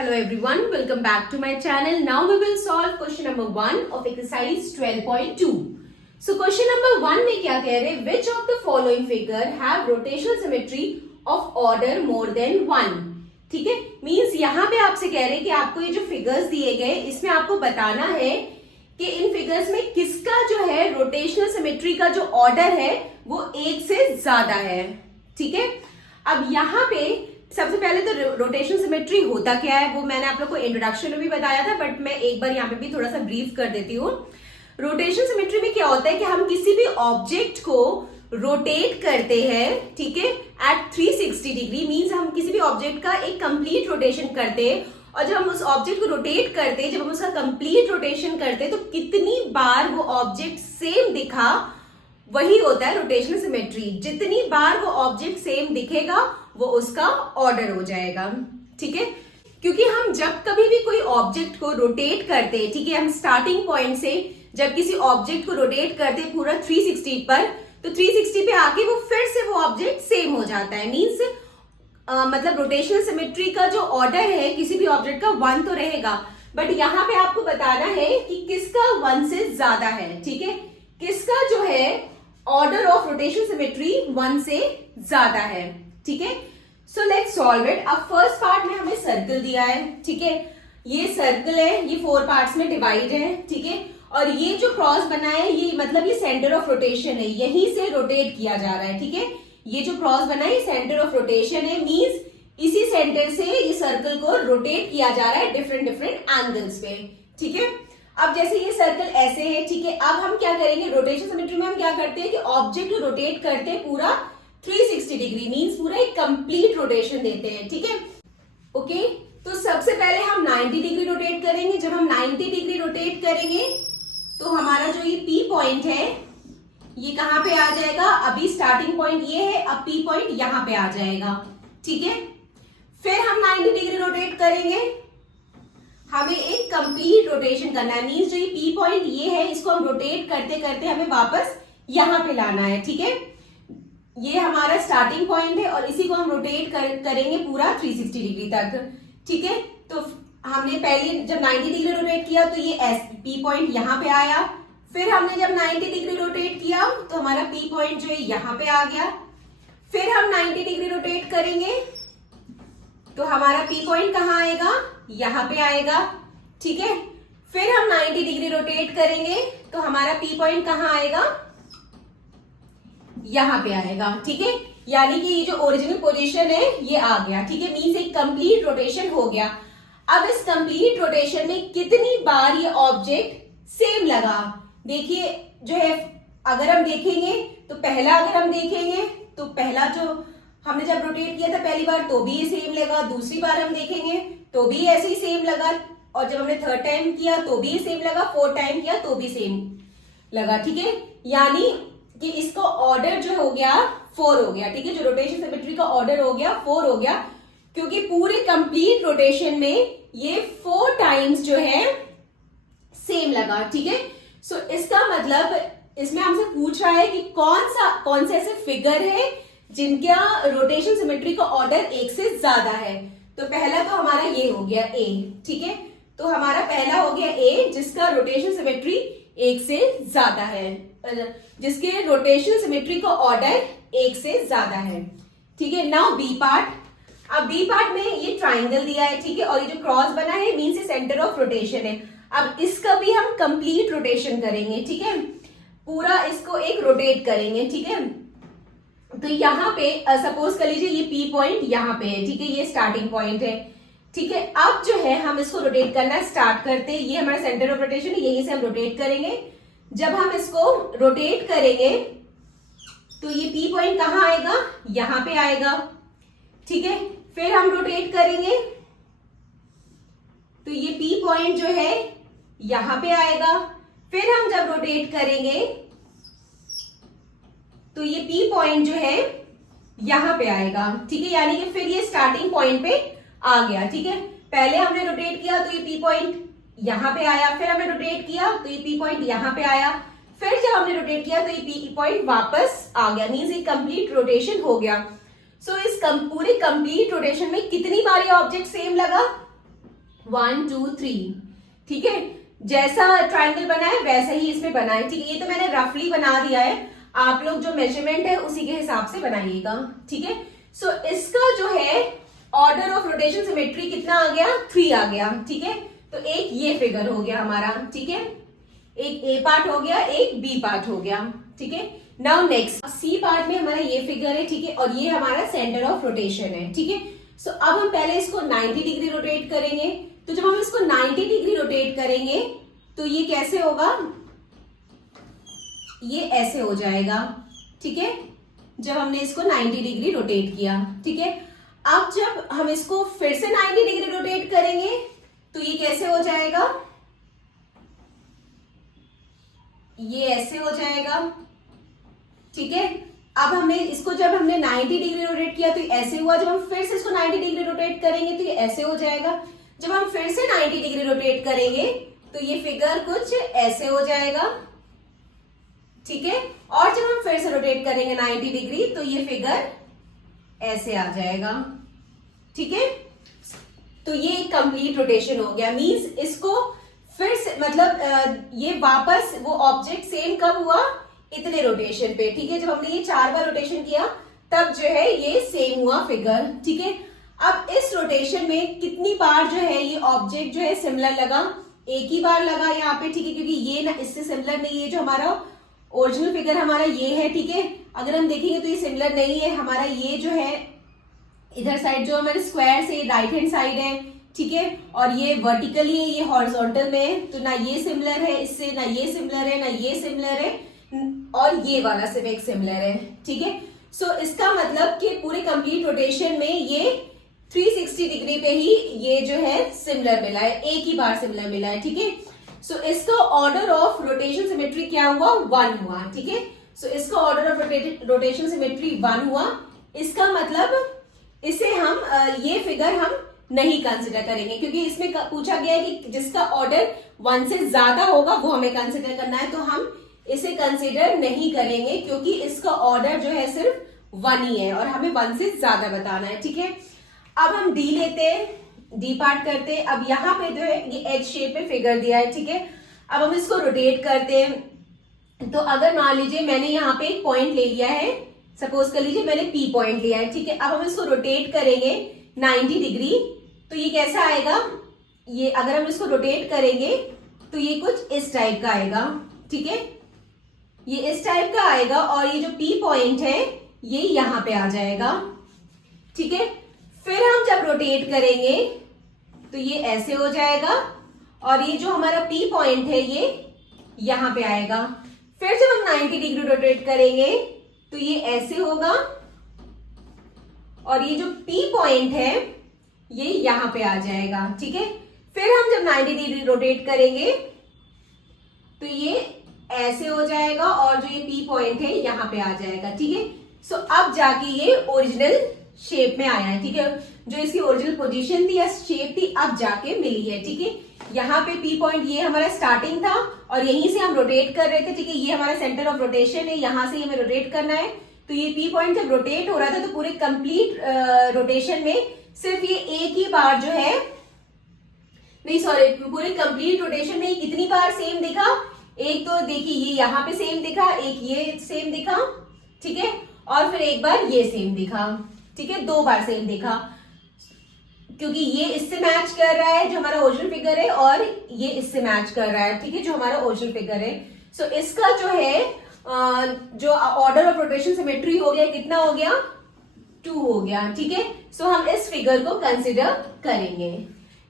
Hello everyone, welcome back to my channel. Now we will solve question number 1 of exercise 12.2. So question number 1 में क्या कह रहे हैं? Which of the following figure have rotational symmetry of order more than 1? ठीक है, means यहाँ पे आपसे कह रहे हैं कि आपको ये जो फिगर्स दिए गए इसमें आपको बताना है कि इन फिगर्स में किसका जो है रोटेशनल सिमेट्री का जो ऑर्डर है वो एक से ज्यादा है. ठीक है, अब यहाँ पे सबसे पहले तो रोटेशनल सिमेट्री होता क्या है वो मैंने आप लोग को इंट्रोडक्शन में भी बताया था, बट मैं एक बार यहाँ पे भी थोड़ा सा ब्रीफ कर देती हूँ. रोटेशनल सिमेट्री में क्या होता है कि हम किसी भी ऑब्जेक्ट को रोटेट करते हैं, ठीक है, एट 360 डिग्री. मीन्स हम किसी भी ऑब्जेक्ट का एक कंप्लीट रोटेशन करते हैं, और जब हम उस ऑब्जेक्ट को रोटेट करते हैं, जब हम उसका कंप्लीट रोटेशन करते हैं, तो कितनी बार वो ऑब्जेक्ट सेम दिखा वही होता है रोटेशनल सिमेट्री. जितनी बार वो ऑब्जेक्ट सेम दिखेगा वो उसका ऑर्डर हो जाएगा. ठीक है, क्योंकि हम जब कभी भी कोई ऑब्जेक्ट को रोटेट करते हैं, ठीक है, हम स्टार्टिंग पॉइंट से जब किसी ऑब्जेक्ट को रोटेट करते हैं पूरा 360 पर, तो 360 पे आके वो फिर से वो ऑब्जेक्ट सेम हो जाता है. मीन्स मतलब रोटेशनल सिमेट्री का जो ऑर्डर है किसी भी ऑब्जेक्ट का 1 तो रहेगा, बट यहाँ पे आपको बताना है कि किसका 1 से ज्यादा है. ठीक है, किसका जो है ऑर्डर ऑफ रोटेशनल सिमेट्री 1 से ज्यादा है. ठीक है, सो लेट्स सॉल्व इट. अब फर्स्ट पार्ट में हमें सर्कल दिया है. ठीक है, ये सर्कल है, ये 4 पार्ट्स में डिवाइड है. ठीक है, और ये जो क्रॉस बना है ये मतलब ये सेंटर ऑफ रोटेशन है, यहीं से रोटेट किया जा रहा है. ठीक है, ये जो क्रॉस बना है ये सेंटर ऑफ रोटेशन है. मींस इसी सेंटर से ये सर्कल को रोटेट किया जा रहा है डिफरेंट एंगल्स पे. ठीक है, अब जैसे ये सर्कल ऐसे है, ठीक है, अब हम क्या करेंगे रोटेशन सिमेट्री में हम क्या करते हैं कि ऑब्जेक्ट को रोटेट करते हैं पूरा 360 डिग्री. मींस पूरा एक कंप्लीट रोटेशन देते हैं. ठीक है, ओके, तो सबसे पहले हम 90 डिग्री रोटेट करेंगे. जब हम 90 डिग्री रोटेट करेंगे तो हमारा जो ये P पॉइंट है ये कहां पे आ जाएगा? अभी स्टार्टिंग पॉइंट ये है, अब P पॉइंट यहां पे आ जाएगा. ठीक है, फिर हम 90 डिग्री रोटेट करेंगे. हमें एक कंप्लीट रोटेशन करना है. मींस जो ये P पॉइंट ये है इसको हम रोटेट करते करते हमें वापस यहां पे लाना है. ठीक है, ये हमारा स्टार्टिंग पॉइंट है और इसी को हम रोटेट करेंगे पूरा 360 डिग्री तक. ठीक है, तो हमने पहले जब 90 डिग्री रोटेट किया तो ये P पॉइंट यहाँ पे आया. फिर हमने जब 90 डिग्री रोटेट किया तो हमारा P पॉइंट जो है यहाँ पे आ गया. फिर हम 90 डिग्री रोटेट करेंगे तो हमारा P पॉइंट कहाँ आएगा? यहाँ पे आएगा. ठीक है, फिर हम 90 डिग्री रोटेट करेंगे तो हमारा P पॉइंट कहाँ आएगा? यहाँ पे आएगा. ठीक है, यानी कि ये जो ओरिजिनल पोजीशन है ये आ गया. ठीक है, मींस एक कंप्लीट रोटेशन हो गया. अब इस कंप्लीट रोटेशन में कितनी बार ये ऑब्जेक्ट सेम लगा? देखिए जो है, अगर हम देखेंगे तो पहला अगर हम देखेंगे तो पहला जो हमने जब रोटेट किया था पहली बार तो भी ये सेम लगा. दूसरी बार हम देखेंगे तो भी ऐसे ही सेम लगा, और जब हमने थर्ड टाइम किया तो भी सेम लगा, फोर्थ टाइम किया तो भी सेम लगा. ठीक है, यानी कि इसका ऑर्डर जो हो गया 4 हो गया. ठीक है, जो रोटेशन सिमेट्री का ऑर्डर हो गया 4 हो गया, क्योंकि पूरे कंप्लीट रोटेशन में ये 4 टाइम्स जो है सेम लगा. ठीक है, सो इसका मतलब इसमें हमसे पूछ रहा है कि कौन से ऐसे फिगर है जिनका रोटेशन सिमेट्री का ऑर्डर 1 से ज्यादा है. तो पहला तो हमारा ये हो गया A. ठीक है, तो हमारा पहला हो गया A जिसका रोटेशन सिमेट्री 1 से ज्यादा है, जिसके रोटेशनल सिमेट्री का ऑर्डर 1 से ज्यादा है. ठीक है, नाउ B पार्ट. अब B पार्ट में ये ट्राइंगल दिया है. ठीक है, और ये जो क्रॉस बना है मीन्स ये सेंटर ऑफ रोटेशन है. अब इसका भी हम कंप्लीट रोटेशन करेंगे. ठीक है, पूरा इसको एक रोटेट करेंगे. ठीक है, तो यहाँ पे सपोज कर लीजिए ये P पॉइंट यहाँ पे है. ठीक है, ये स्टार्टिंग पॉइंट है. ठीक है, अब जो है हम इसको रोटेट करना स्टार्ट करते हैं. ये हमारा सेंटर ऑफ रोटेशन है, यहीं से हम रोटेट करेंगे. जब हम इसको रोटेट करेंगे तो ये P पॉइंट कहाँ आएगा? यहाँ पे आएगा. ठीक है, फिर हम रोटेट करेंगे तो ये P पॉइंट जो है यहाँ पे आएगा. फिर हम जब रोटेट करेंगे तो ये P पॉइंट जो है यहाँ पे आएगा. ठीक है, यानी कि फिर ये स्टार्टिंग पॉइंट पे आ गया. ठीक है, पहले हमने रोटेट किया तो ये P पॉइंट यहाँ पे आया, फिर हमने रोटेट किया तो ये P पॉइंट यहाँ पे आया, फिर जब हमने रोटेट किया तो ये P पॉइंट वापस आ गया. मींस ये कंप्लीट रोटेशन हो गया. सो इस पूरे कंप्लीट रोटेशन में कितनी बार ये ऑब्जेक्ट सेम लगा? 1 2 3, ठीक है। जैसा ट्रायंगल बना है वैसा ही इसमें बना है, ठीक है। ये तो मैंने रफली बना दिया है, आप लोग जो मेजरमेंट है उसी के हिसाब से बनाइएगा, ठीक है। सो इसका जो है ऑर्डर ऑफ रोटेशन सिमेट्री कितना आ गया, 3 आ गया, ठीक है। तो एक ये फिगर हो गया हमारा, ठीक है। एक ए पार्ट हो गया, एक बी पार्ट हो गया, ठीक है। नाउ नेक्स्ट सी पार्ट में हमारा ये फिगर है, ठीक है, और ये हमारा सेंटर ऑफ रोटेशन है, ठीक है। सो अब हम पहले इसको 90 डिग्री रोटेट करेंगे। तो जब हम इसको 90 डिग्री रोटेट करेंगे तो ये कैसे होगा, ये ऐसे हो जाएगा, ठीक है, जब हमने इसको 90 डिग्री रोटेट किया, ठीक है। अब जब हम इसको फिर से 90 डिग्री रोटेट करेंगे तो ये कैसे हो जाएगा, ये ऐसे हो जाएगा, ठीक है। अब हमने इसको जब हमने 90 डिग्री रोटेट किया तो ऐसे हुआ, जब हम फिर से इसको 90 डिग्री रोटेट करेंगे तो ये ऐसे हो जाएगा, जब हम फिर से 90 डिग्री रोटेट करेंगे तो ये फिगर कुछ ऐसे हो जाएगा, ठीक है। और जब हम फिर से रोटेट करेंगे 90 डिग्री तो ये फिगर ऐसे आ जाएगा, ठीक है। तो ये एक कंप्लीट रोटेशन हो गया। मींस इसको फिर से मतलब ये वापस वो ऑब्जेक्ट सेम कब हुआ, इतने रोटेशन पे, ठीक है। जब हमने ये 4 बार रोटेशन किया तब जो है ये सेम हुआ फिगर, ठीक है। अब इस रोटेशन में कितनी बार जो है ये ऑब्जेक्ट जो है सिमिलर लगा, एक ही बार लगा यहाँ पे, ठीक है, क्योंकि ये ना इससे सिमिलर नहीं है, जो हमारा ओरिजिनल फिगर हमारा ये है, ठीक है। अगर हम देखेंगे तो ये सिमिलर नहीं है, हमारा ये जो है इधर साइड जो हमारे स्क्वायर से राइट हैंड साइड है, ठीक है, और ये वर्टिकली है, ये हॉरिजॉन्टल में है, तो ना ये सिमिलर है इससे, ना ये सिमिलर है, ना ये सिमिलर है, और ये वाला सिर्फ एक सिमिलर है, ठीक है। सो इसका मतलब कि पूरे कंप्लीट रोटेशन में ये 360 डिग्री पे ही ये जो है सिमिलर मिला है, एक ही बार सिमिलर मिला है, ठीक है। सो इसका ऑर्डर ऑफ रोटेशन सिमेट्री क्या हुआ, 1 हुआ, ठीक है। सो इसका ऑर्डर ऑफ रोटेशन सिमेट्री 1 हुआ। इसका मतलब इसे हम ये फिगर हम नहीं कंसिडर करेंगे, क्योंकि इसमें पूछा गया है कि जिसका ऑर्डर 1 से ज्यादा होगा वो हमें कंसिडर करना है, तो हम इसे कंसिडर नहीं करेंगे क्योंकि इसका ऑर्डर जो है सिर्फ 1 ही है और हमें 1 से ज्यादा बताना है, ठीक है। अब हम डी लेते हैं, डी पार्ट करते हैं। अब यहाँ पे जो है ये एच शेप में फिगर दिया है, ठीक है। अब हम इसको रोटेट करते हैं। तो अगर मान लीजिए मैंने यहाँ पे एक पॉइंट ले लिया है, सपोज कर लीजिए मैंने पी पॉइंट लिया है, ठीक है। अब हम इसको रोटेट करेंगे 90 डिग्री, तो ये कैसा आएगा, ये अगर हम इसको रोटेट करेंगे तो ये कुछ इस टाइप का आएगा, ठीक है, ये इस टाइप का आएगा, और ये जो पी पॉइंट है ये यहां पे आ जाएगा, ठीक है। फिर हम जब रोटेट करेंगे तो ये ऐसे हो जाएगा, और ये जो हमारा पी पॉइंट है ये यहां पे आएगा। फिर जब हम 90 डिग्री रोटेट करेंगे तो ये ऐसे होगा, और ये जो पी पॉइंट है ये यहां पे आ जाएगा, ठीक है। फिर हम जब 90 डिग्री रोटेट करेंगे तो ये ऐसे हो जाएगा, और जो ये पी पॉइंट है यहां पे आ जाएगा, ठीक है। सो अब जाके ये ओरिजिनल शेप में आया है, ठीक है। जो इसकी ओरिजिनल पोजीशन थी या शेप थी अब जाके मिली है, ठीक है। यहाँ पे पी पॉइंट ये हमारा स्टार्टिंग था और यहीं से हम रोटेट कर रहे थे, ठीक है। ये हमारा सेंटर ऑफ रोटेशन है, यहां से हमें रोटेट करना है। तो ये पी पॉइंट जब रोटेट हो रहा था तो पूरे कंप्लीट रोटेशन में सिर्फ ये एक ही बार जो है, नहीं सॉरी, पूरे कंप्लीट रोटेशन में कितनी बार सेम दिखा, एक तो देखिए ये यहाँ पे सेम दिखा, एक ये सेम दिखा, ठीक है, और फिर एक बार ये सेम दिखा, ठीक है, 2 बार सेम दिखा, क्योंकि ये इससे मैच कर रहा है जो हमारा ओरिजिनल फिगर है, और ये इससे मैच कर रहा है, ठीक है, जो हमारा ओरिजिनल फिगर है। सो इसका जो है जो ऑर्डर ऑफ रोटेशन सिमेट्री हो गया, कितना हो गया, 2 हो गया, ठीक है। सो हम इस फिगर को कंसिडर करेंगे।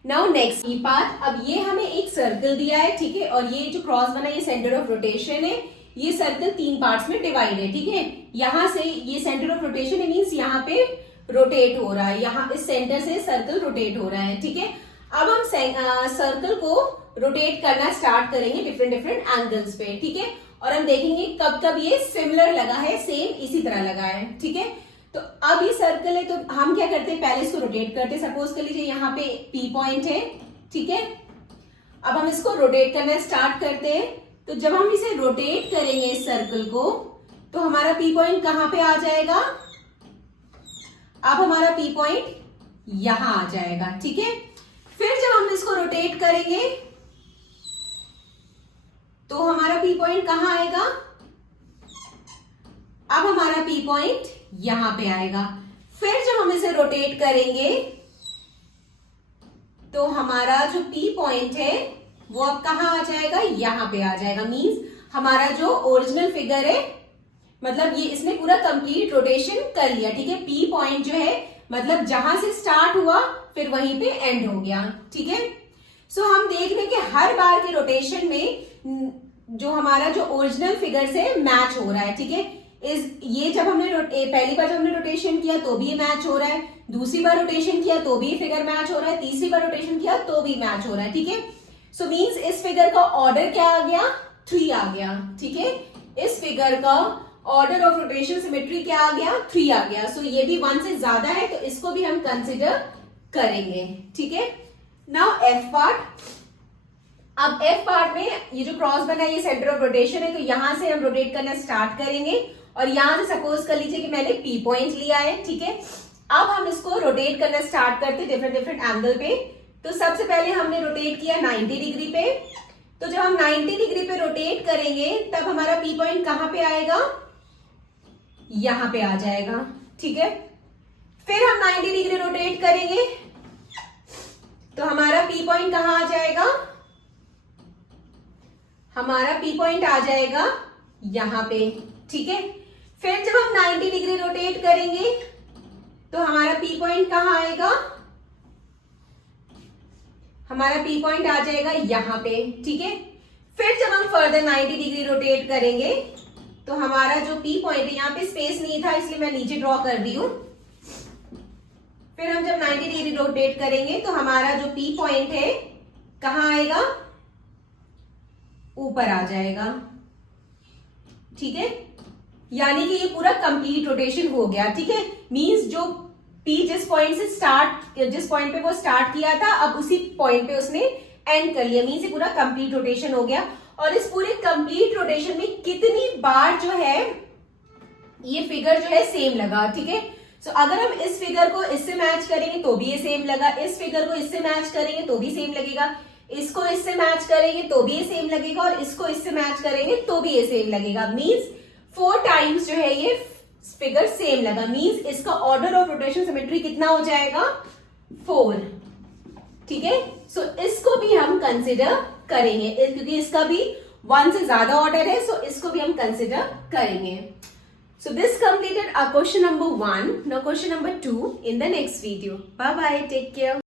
नाउ नेक्स्ट ई पार्ट। अब ये हमें एक सर्कल दिया है, ठीक है, और ये जो क्रॉस बना ये सेंटर ऑफ रोटेशन है। ये सर्कल 3 पार्ट्स में डिवाइड है, ठीक है। यहां से ये सेंटर ऑफ रोटेशन है, मींस यहाँ पे रोटेट हो रहा है, यहाँ इस सेंटर से सर्कल रोटेट हो रहा है, ठीक है। अब हम सर्कल को रोटेट करना स्टार्ट करेंगे डिफरेंट एंगल्स पे, ठीक है, और हम देखेंगे कब कब ये सिमिलर लगा है, सेम इसी तरह लगा है, ठीक है। तो अब ये सर्कल है, तो हम क्या करते हैं, पहले इसको रोटेट करते हैं। सपोज कर लीजिए यहाँ पे पी पॉइंट है, ठीक है। अब हम इसको रोटेट करना स्टार्ट करते हैं। तो जब हम इसे रोटेट करेंगे इस सर्कल को, तो हमारा पी पॉइंट कहां पे आ जाएगा, अब हमारा पी पॉइंट यहां आ जाएगा, ठीक है। फिर जब हम इसको रोटेट करेंगे तो हमारा पी पॉइंट कहां आएगा? अब हमारा पी पॉइंट यहां पे आएगा। फिर जब हम इसे रोटेट करेंगे तो हमारा जो पी पॉइंट है वो अब कहां आ जाएगा? यहां पे आ जाएगा। मींस हमारा जो ओरिजिनल फिगर है, मतलब ये इसने पूरा कंप्लीट रोटेशन कर लिया। ठीक है, पी पॉइंट जो है मतलब जहां से स्टार्ट हुआ फिर वहीं पे एंड हो गया। ठीक है, सो हम देख रहे हैं कि हर बार के रोटेशन में जो हमारा जो ओरिजिनल फिगर से मैच हो रहा है। ठीक है, ये जब हमने पहली बार जब हमने रोटेशन किया तो भी ये मैच हो रहा है, दूसरी बार रोटेशन किया तो भी फिगर मैच हो रहा है, तीसरी बार रोटेशन किया तो भी मैच हो रहा है। ठीक है, सो मींस इस फिगर का ऑर्डर क्या आ गया? 3 आ गया। ठीक है, इस फिगर का ऑर्डर ऑफ रोटेशन सिमेट्री क्या आ गया? 3 आ गया। सो ये भी 1 से ज्यादा है तो इसको भी हम कंसिडर करेंगे। ठीक है, नाउ एफ पार्ट। अब एफ पार्ट में ये जो क्रॉस बना है ये सेंटर ऑफ रोटेशन है, तो यहां से हम रोटेट करना स्टार्ट करेंगे और यहां से सपोज कर लीजिए कि मैंने पी पॉइंट लिया है। ठीक है, अब हम इसको रोटेट करना स्टार्ट करते डिफरेंट डिफरेंट एंगल पे। तो सबसे पहले हमने रोटेट किया 90 डिग्री पे, तो जब हम 90 डिग्री पे रोटेट करेंगे तब हमारा पी पॉइंट कहां पे आएगा? यहां पे आ जाएगा। ठीक है, फिर हम 90 डिग्री रोटेट करेंगे तो हमारा पी पॉइंट कहां आ जाएगा? हमारा पी पॉइंट आ जाएगा यहां पे। ठीक है, फिर जब हम 90 डिग्री रोटेट करेंगे तो हमारा पी पॉइंट कहां आएगा? हमारा पी पॉइंट आ जाएगा यहां पे। ठीक है, फिर जब हम फर्दर 90 डिग्री रोटेट करेंगे तो हमारा जो पी पॉइंट है, यहां पे स्पेस नहीं था इसलिए मैं नीचे ड्रॉ कर दी हूं। फिर हम जब 90 डिग्री रोटेट करेंगे तो हमारा जो पी पॉइंट है कहां आएगा? ऊपर आ जाएगा। ठीक है, यानी कि ये पूरा कंप्लीट रोटेशन हो गया। ठीक है, मींस जो पी जिस पॉइंट पे वो स्टार्ट किया था अब उसी पॉइंट पे उसने एंड कर लिया। मींस ये पूरा कंप्लीट रोटेशन हो गया। और इस पूरे कंप्लीट रोटेशन में कितनी बार जो है ये फिगर जो है सेम लगा। ठीक है, सो अगर हम इस फिगर को इससे मैच करेंगे तो भी ये सेम लगा, इस फिगर को इससे मैच करेंगे तो भी सेम लगेगा, इसको इससे मैच करेंगे तो भी ये सेम लगेगा और इसको इससे मैच करेंगे तो भी ये सेम लगेगा। मींस 4 टाइम्स जो है ये फिगर सेम लगा। मींस इसका ऑर्डर ऑफ रोटेशन सिमेट्री कितना हो जाएगा? 4। ठीक है, सो इसको भी हम कंसिडर करेंगे क्योंकि इसका भी 1 से ज्यादा ऑर्डर है, सो इसको भी हम कंसिडर करेंगे। So this completed our question number 1. Now question number 2 in the next video. Bye bye. Take care.